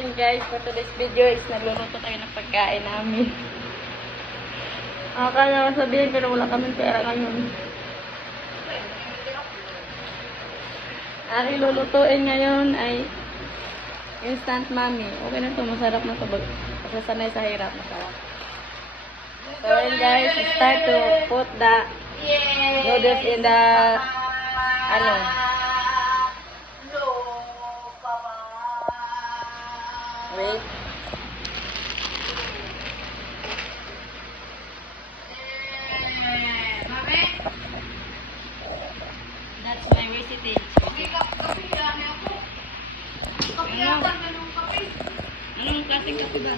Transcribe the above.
yun guys, for today's video is nagluluto tayo ng pagkain namin. Akala ko sabihin pero wala kaming pera ngayon. Aking lulutuin ngayon ay instant mami. Okay na to, masarap na to. Masasanay sa hirap, masarap. So yun guys, start to put the noodles in the wait. That's my recipe. Anong klaseng kape ba?